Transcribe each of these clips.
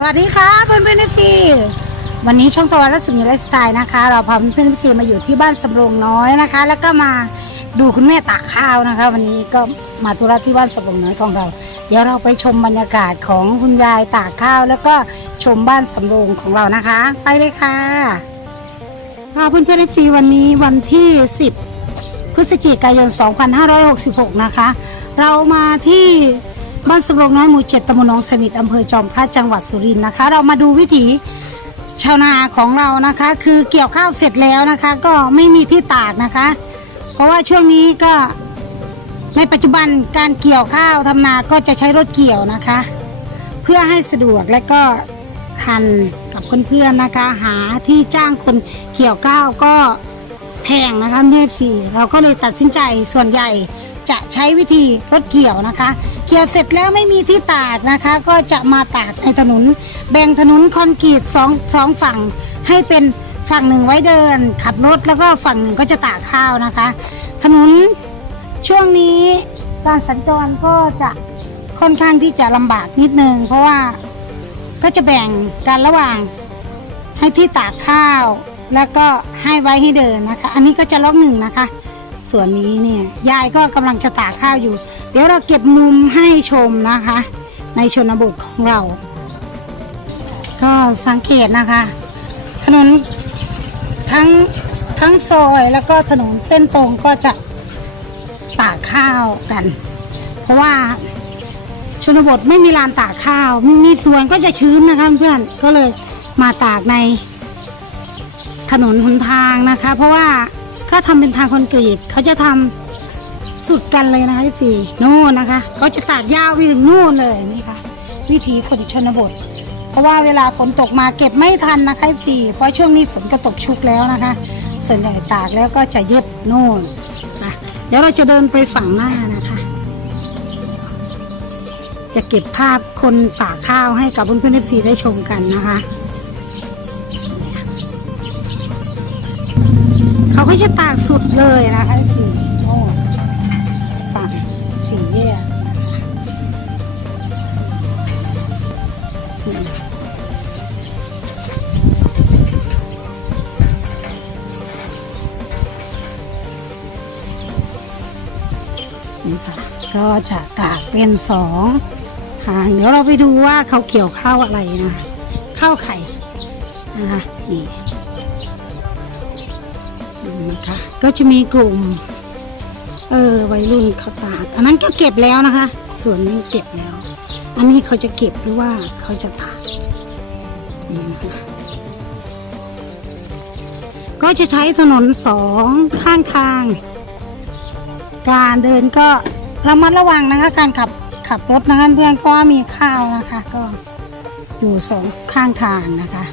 สวัสดีค่ะเพื่อนเพื่อนฟีวันนี้ช่องตะวันรัศมีไลฟ์สไตล์นะคะ เราพาเพื่อนๆฟีมาอยู่ที่บ้านสำโรงน้อยนะคะ แล้วก็มาดูคุณแม่ตากข้าวนะคะ วันนี้ก็มาธุระที่บ้านสำโรงน้อยของเรา เดี๋ยวเราไปชมบรรยากาศของคุณยายตากข้าว แล้วก็ชมบ้านสำโรงของเรานะคะ ไปเลยค่ะค่ะเพื่อนเพื่อนฟีวันนี้วันที่ 10 พฤศจิกายน 2566 นะคะ เรามาที่ บ้านสำโรงน้อยหมู่เจ็ดตำบลหนองสนิทอำเภอจอมพระจังหวัดสุรินทร์นะคะ เรามาดูวิถีชาวนาของเรานะคะ คือเกี่ยวข้าวเสร็จแล้วนะคะ ก็ไม่มีที่ตากนะคะ เพราะว่าช่วงนี้ก็ในปัจจุบันการเกี่ยวข้าวทำนาก็จะใช้รถเกี่ยวนะคะ เพื่อให้สะดวกและก็ทันกับเพื่อนๆนะคะ หาที่จ้างคนเกี่ยวข้าวก็แพงนะคะเมื่อสี่เราก็เลยตัดสินใจส่วนใหญ่ จะใช้วิธีรถเกี่ยวนะคะ เกี่ยวเสร็จแล้วไม่มีที่ตากนะคะ ก็จะมาตากในถนน แบ่งถนนคอนกรีตสองสองฝั่งให้เป็นฝั่งหนึ่งไว้เดิน ขับรถแล้วก็ฝั่งหนึ่งก็จะตากข้าวนะคะ ถนนช่วงนี้การสัญจรก็จะค่อนข้างที่จะลำบากนิดนึง เพราะว่าก็จะแบ่งกันระหว่างให้ที่ตากข้าว แล้วก็ให้ไว้ให้เดินนะคะ อันนี้ก็จะล็อกหนึ่งนะคะ ส่วนนี้เนี่ยยายก็กำลังจะตากข้าวอยู่ เดี๋ยวเราเก็บมุมให้ชมนะคะ ในชนบทของเรา ก็สังเกตนะคะ ถนนทั้งทั้งซอยแล้วก็ถนนเส้นตรงก็จะตากข้าวกัน เพราะว่าชนบทไม่มีลานตากข้าวไมีมีสวนก็จะชื้นนะคะเพื่อนก็เลยมาตากในถนนหนทางนะคะ เพราะว่า เขาทำเป็นทางคอนกรีตเขาจะทำสุดกันเลยนะคะที่สี่นู่นนะคะเขาจะตากยาวไปถึงนู่นเลยนี่ค่ะ วิถีคนชนบท เพราะว่าเวลาฝนตกมาเก็บไม่ทันนะคะพี่เพราะช่วงนี้ฝนก็ตกชุกแล้วนะคะ ส่วนใหญ่ตากแล้วก็จะยึดโน่นนะเดี๋ยวเราจะเดินไปฝั่งหน้านะคะ จะเก็บภาพคนตากข้าวให้กับเพื่อนๆเอฟซีได้ชมกันนะคะ เขาก็จะตากสุดเลยนะคะพี่โอ้ฝั่งสี่แยกนี่ค่ะ ก็จะตากเป็นสองทางเดี๋ยวเราไปดูว่าเขาเกี่ยวข้าวอะไรนะข้าวไข่นะคะนี่ นะคะ ก็จะมีกลุ่ม เออวัยรุ่นเขาตากอันนั้นก็เก็บแล้วนะคะ ส่วนนี้เก็บแล้ว อันนี้เขาจะเก็บหรือว่าเขาจะตากนี่นะคะก็จะใช้ถนนสองข้างทาง การเดินก็ระมัดระวังนะคะ การขับขับรถนะคะเพื่อนก็มีข้าวนะคะ ก็อยู่สองข้างทางนะคะ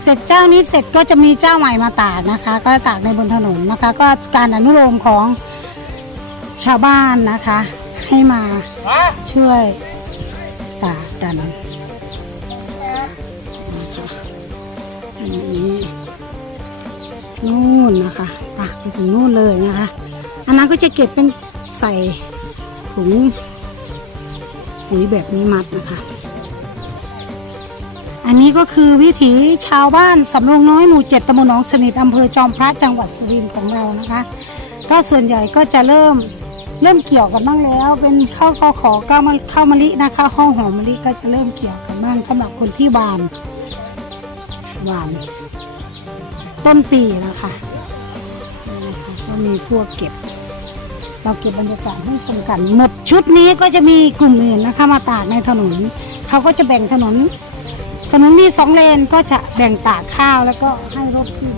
เสร็จเจ้านี้เสร็จก็จะมีเจ้าใหม่มาตากนะคะ ก็ตากในบนถนนนะคะ ก็การอนุโลมของชาวบ้านนะคะ ให้มาช่วยตากกันนะคะอันนี้นู่นนะคะตากไปถึงนู่นเลยนะคะ อันนั้นก็จะเก็บเป็นใส่ถุงปุ๋ยแบบนี้มัดนะคะ อันนี้ก็คือวิถีชาวบ้านสำโรงน้อยหมู่เจ็ดตำบลหนองสนิทอำเภอจอมพระจังหวัดสุรินทร์ของเรานะคะ ก็ส่วนใหญ่ก็จะเริ่มเริ่มเกี่ยวกันบ้างแล้ว เป็นข้าวกอขอก้าวมาข้าวมะลินะคะข้าวหอมมะลิก็จะเริ่มเกี่ยวกันบ้างสำหรับคนที่บานหวาน ต้นปีแล้วค่ะนี่นะคะก็มีพวกเก็บ เราเก็บบรรยากาศให้ชมกันหมดชุดนี้ก็จะมีกลุ่มอื่นนะคะ มาตากในถนนเขาก็จะแบ่งถนน ถนนมีสองเลนก็จะแบ่งตากข้าวแล้วก็ให้รถขึ้น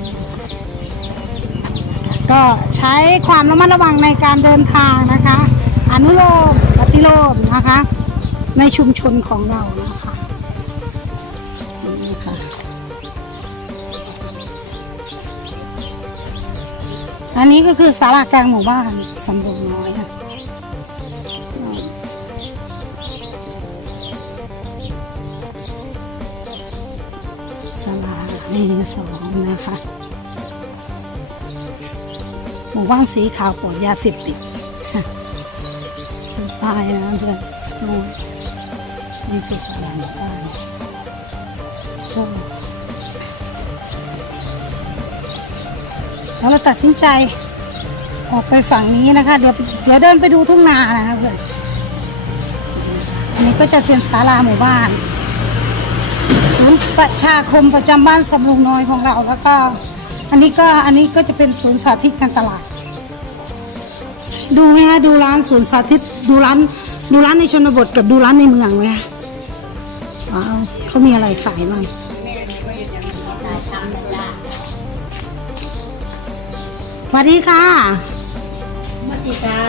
ก็ใช้ความระมัดระวังในการเดินทางนะคะ อนุโลมปฏิโลมนะคะ ในชุมชนของเรานะคะอันนี้ก็คือสารากลางหมู่บ้านสำโรงน้อยค่ะ ราหนึ่งสองนะคะหมู่บ้านสีขาวปลอดยาเสพติดตายนะเพื่อนนู่นนี่คือสาราหมู่บ้านก็แล้วเราตัดสินใจออกไปฝั่งนี้นะคะ เดี๋ยวเดี๋ยวเดินไปดูทุ่งนานะคะเพื่อนอันนี้ก็จะเป็นศาลาหมู่บ้าน ศูนย์ประชาคมประจำบ้านสำรุงน้อยของเรา แล้วก็อันนี้ก็อันนี้ก็จะเป็นศูนย์สาธิตการตลาด ดูไหมคะดูร้านศูนย์สาธิตดูร้านดูร้านในชนบทกับดูร้านในเมืองไหมคะว้าวเขามีอะไรขายบ้างสวัสดีค่ะมัติกา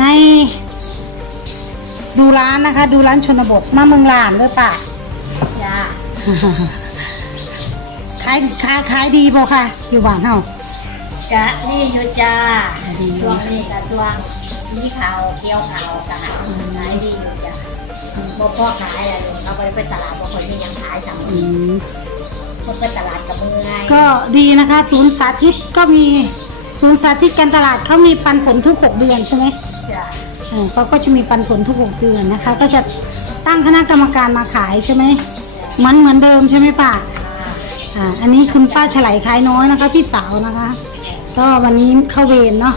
ในดูร้านนะคะ ดูร้านชนบทมาเมืองลานด้วยป่ะจ้า ขายขายขายดีบ่ค่ะ อยู่บ้านเฮาจ้านี่อยู่จ้าดีช่วงนี้ก็ช่วงสีขาวเขียวขาวกันขายดีอยู่จ้าบ่พ่อขายอะไรเราไปไปตลาดบางคนนี่ยังขายสั่งอืมคนไปตลาดกับมือไงก็ดีนะคะ ศูนย์สาธิตก็มีศูนย์สาธิตการตลาดเขามีปันผลทุกหกเดือนใช่ไหมจ้าเออเขาก็จะมีปันผลทุกหกเดือนนะคะ ก็จะตั้งคณะกรรมการมาขายใช่ไหมเห มันเหมือนเดิมใช่ไหมป้าอ่าอันนี้คุณป้าฉลายขายน้อยนะคะ พี่สาวนะคะ ก็วันนี้เข้าเวรเนาะ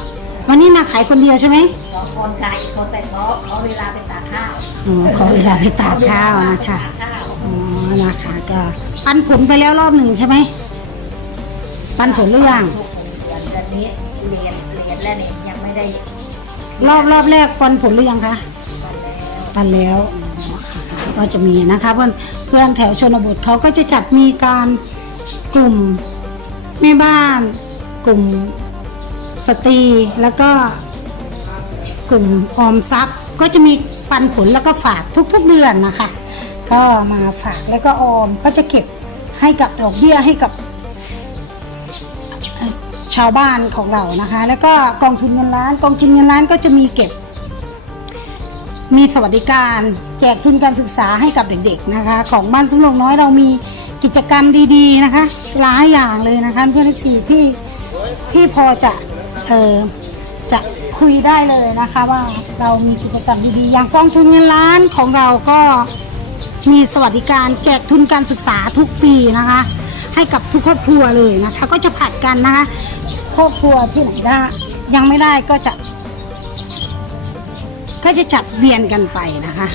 วันนี้มาขายคนเดียวใช่ไหมสองคนขายอีกคนไปขอขอเวลาไปตากข้าวอ๋อขอเวลาไปตากข้าวนะคะตากข้าวอ๋อนะคะก็ปันผลไปแล้วรอบหนึ่งใช่ไหมปันผลหรือยังทุกเดือนเดือนนี้เรียนเรียนแล้วเนี่ยยังไม่ได้รอบรอบแรกปันผลหรือยังคะวันแล้วปันแล้วอ๋อค่ะก็จะมีนะคะเพื่อนเพื่อนแถวชนบทเขาก็จะจัดมีการกลุ่มแม่บ้าน กลุ่มสตรีแล้วก็กลุ่มออมทรัพย์ ก็จะมีปันผลแล้วก็ฝากทุกๆเดือนนะคะ ก็มาฝากแล้วก็ออมก็จะเก็บให้กับดอกเบี้ยให้กับชาวบ้านของเรานะคะ แล้วก็กองทุนเงินล้านกองทุนเงินล้านก็จะมีเก็บ มีสวัสดิการแจกทุนการศึกษาให้กับเด็กๆนะคะ ของบ้านสุนลงน้อยเรามีกิจกรรมดีๆนะคะ หลายอย่างเลยนะคะเพื่อนทีที่ที่พอจะเออจะคุยได้เลยนะคะ ว่าเรามีกิจกรรมดีๆอย่างกองทุนเงินล้านของเราก็มีสวัสดิการแจกทุนการศึกษาทุกปีนะคะ ให้กับทุกครอบครัวเลยนะคะ ก็จะผัดกันนะคะ ครอบครัวที่ไหนได้ยังไม่ได้ก็จะ ก็จะจัดเวียนกันไปนะคะ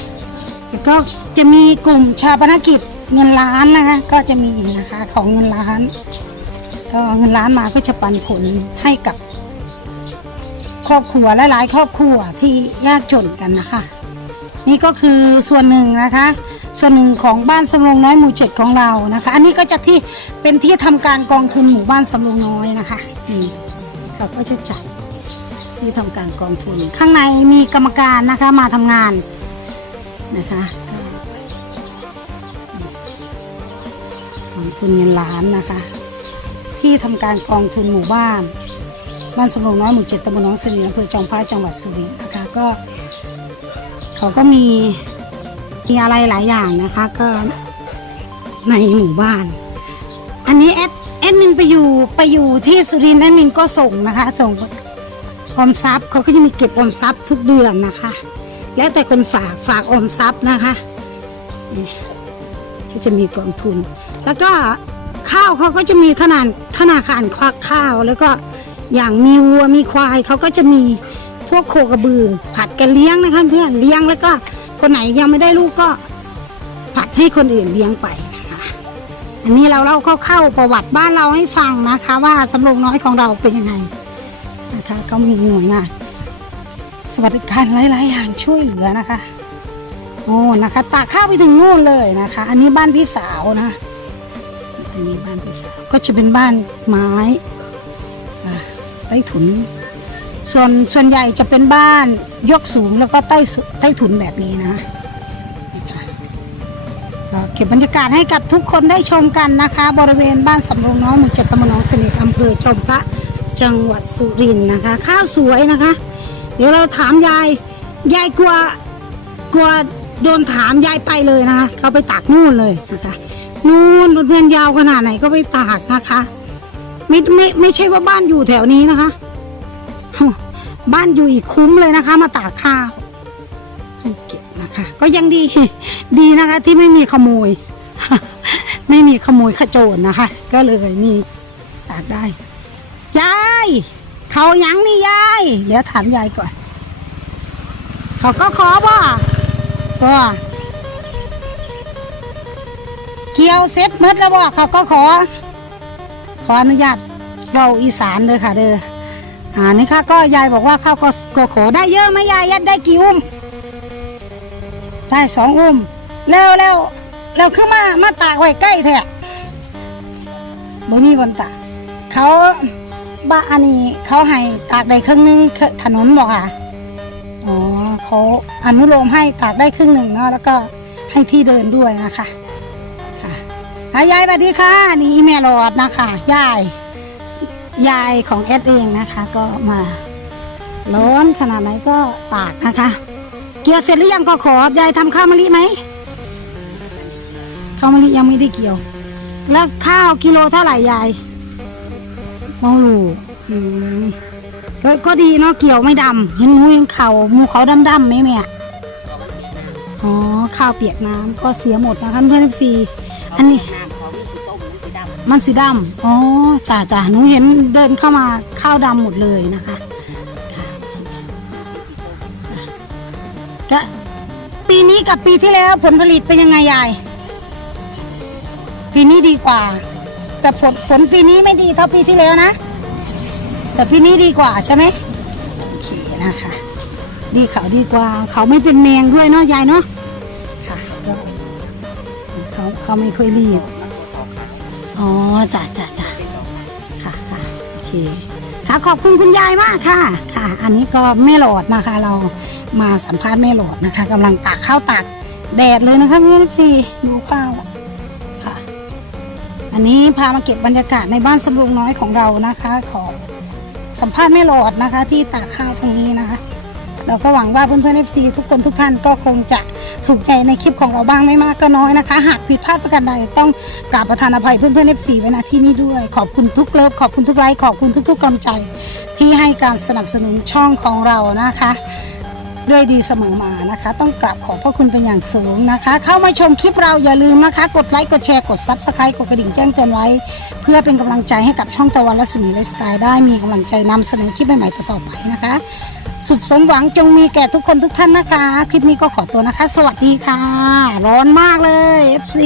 แล้วก็จะมีกลุ่มชาปนกิจเงินล้านนะคะ ก็จะมีนะคะของเงินล้าน ก็เงินล้านมาก็จะปันผลให้กับ ครอบครัวหลายๆ ครอบครัวที่ยากจนกันนะคะ นี่ก็คือส่วนหนึ่งนะคะ ส่วนหนึ่งของบ้านสำรงน้อยหมู่เจ็ดของเรานะคะ อันนี้ก็จะที่เป็นที่ทำการกองทุนหมู่บ้านสำรงน้อยนะคะนี่เขาก็จะจัด ที่ทำการกองทุน ข้างในมีกรรมการนะคะมาทำงานนะคะกองทุนเงินล้านนะคะ ที่ทำการกองทุนหมู่บ้านบ้านสมรงน้อยหมู่เจ็ดตำบลหน้องเสนีอำเภอจอมพระจังหวัดสุรินทร์นะคะก็เขาก็มีมีอะไรหลายอย่างนะคะก็ในหมู่บ้าน อันนี้แอดแอดมินไปอยู่ไปอยู่ที่สุรินทร์แอดมินก็ส่งนะคะส่ง ออมทรัพย์เขาก็จะมีเก็บออมทรัพย์ทุกเดือนนะคะ แล้วแต่คนฝากฝากออมทรัพย์นะคะก็จะมีกองทุน แล้วก็ข้าวเขาก็จะมีธนาธนาคารควักข้าว แล้วก็อย่างมีวัวมีควายเขาก็จะมีพวกโคกระบือ ผัดกันเลี้ยงนะคะเพื่อนเลี้ยงแล้วก็คนไหนยังไม่ได้ลูกก็ผัดให้คนอื่นเลี้ยงไปนะคะอันนี้เราเล่าเข้าๆประวัติบ้านเราให้ฟังนะคะ ว่าสำโรงน้อยของเราเป็นยังไง นะคะ ก็มีหน่วยงานสวัสดิการหลายๆอย่างช่วยเหลือนะคะโอ้นะคะตากข้าวไปถึงนู่นเลยนะคะ อันนี้บ้านพี่สาวนะอันนี้บ้านพี่สาวก็จะเป็นบ้านไม้ใต้ถุน ส่วนส่วนใหญ่จะเป็นบ้านยกสูงแล้วก็ใต้ใต้ถุนแบบนี้นะเก็บบรรยากาศให้กับทุกคนได้ชมกันนะคะ บริเวณบ้านสำโรงน้อยหมู่เจ็ดตำบลหนองสนิทอำเภอชมพระ จังหวัดสุรินทร์นะคะ ข้าวสวยนะคะ เดี๋ยวเราถามยายยายกลัวกลัวโดนถามยายไปเลยนะคะเขาไปตากนู่นเลยนะคะนู่นเพื่อนยาวขนาดไหนก็ไปตากนะคะ ไม่ไม่ไม่ใช่ว่าบ้านอยู่แถวนี้นะคะ บ้านอยู่อีกคุ้มเลยนะคะ มาตากข้าวเก็บนะคะ ก็ยังดีดีนะคะ ที่ไม่มีขโมย ไม่มีขโมยขโจรนะคะ ก็เลยนี่ตากได้ายเขายังนี่ยายเดี๋ยวถามยายก่อน เขาก็ขอบ่บ่เกี่ยวเซ็ตมดแล้วบ่เขาก็ขอ ขออนุญาตเว้าอีสานเลยค่ะเด้ออ่านี่ค่ะก็ยายบอกว่าข้าวก็ก็ขอได้เยอะไหมยายยัดได้กี่อุ้ม ได้สองอุ้มแล้วแล้วแล้วคือมามาตากไว้ใกล้แท้บ่มีบนตากเขา บ้านอันนี้เขาให้ตากได้ครึ่งหนึงถนนบอกค่ะ อ๋อเขาอนุโลมให้ตากได้ครึ่งหนึ่งเนาะแล้วก็ให้ที่เดินด้วยนะคะค่ะอะยายสวัสดีค่ะ นี่แม่หลอดนะคะยายยายของแอดเองนะคะ ก็มาร้อนขนาดไหนก็ตากนะคะ เกี่ยวเสร็จหรือยังก็ขอยายทำข้าวมะลิไหมข้าวมะลิยังไม่ได้เกี่ยว แล้วข้าวกิโลเท่าไหร่ยาย มองลูกอืมก็ก็ดีเนาะเกี่ยวไม่ดำเห็นหมูยังเขาหมูเขาดำๆไหมแม่อ๋อข้าวเปียกน้ำก็เสียหมดนะคะเพื่อนซีอันนี้มันสีดำอ๋อจ้าจ้าหนูเห็นเดินเข้ามาข้าวดำหมดเลยนะคะค่ะจ้ะก็ปีนี้กับปีที่แล้วผลผลิตเป็นยังไงยาย ปีนี้ดีกว่า แต่ผลผลปีนี้ไม่ดีเท่าปีที่แล้วนะ แต่ปีนี้ดีกว่าใช่ไหมโอเคนะคะ ดีเขาดีกว่า เขาไม่เป็นแมงด้วยเนาะยายเนาะค่ะเขาเขาไม่ค่อยรีบอ๋อจ้ะจ้ะจ้ะค่ะค่ะโอเคค่ะขอบคุณคุณยายมากค่ะค่ะ อันนี้ก็แม่หลอดนะคะ เรามาสัมภาษณ์แม่หลอดนะคะกำลังตากข้าวตากแดดเลยนะคะเพื่อนซีดูข้าวค่ะ อันนี้พามาเก็บบรรยากาศในบ้านสำโรงน้อยของเรานะคะ ของสัมภาษณ์แม่หลอดนะคะ ที่ตากข้าวตรงนี้นะคะ เราก็หวังว่าเพื่อนๆ FC ทุกคนทุกท่านก็คงจะถูกใจในคลิปของเราบ้างไม่มากก็น้อยนะคะ หากผิดพลาดประการใดต้องกราบประทานอภัยเพื่อนๆ FC ไว้ณที่นี้ด้วย ขอบคุณทุกเลิฟขอบคุณทุกไลค์ขอบคุณทุกๆกำลังใจ ที่ให้การสนับสนุนช่องของเรานะคะ ด้วยดีเสมอมานะคะ ต้องกราบขอบพระคุณเป็นอย่างสูงนะคะ เข้ามาชมคลิปเราอย่าลืมนะคะ กดไลค์กดแชร์กดซับสไครต์กดกระดิ่งแจ้งเตือนไว้ เพื่อเป็นกำลังใจให้กับช่องตะวันและสมีไลฟ์สไตล์ได้มีกำลังใจนำเสนอคลิปใหม่ๆต่อๆไปนะคะ สุขสมหวังจงมีแก่ทุกคนทุกท่านนะคะ คลิปนี้ก็ขอตัวนะคะ สวัสดีค่ะ ร้อนมากเลย FC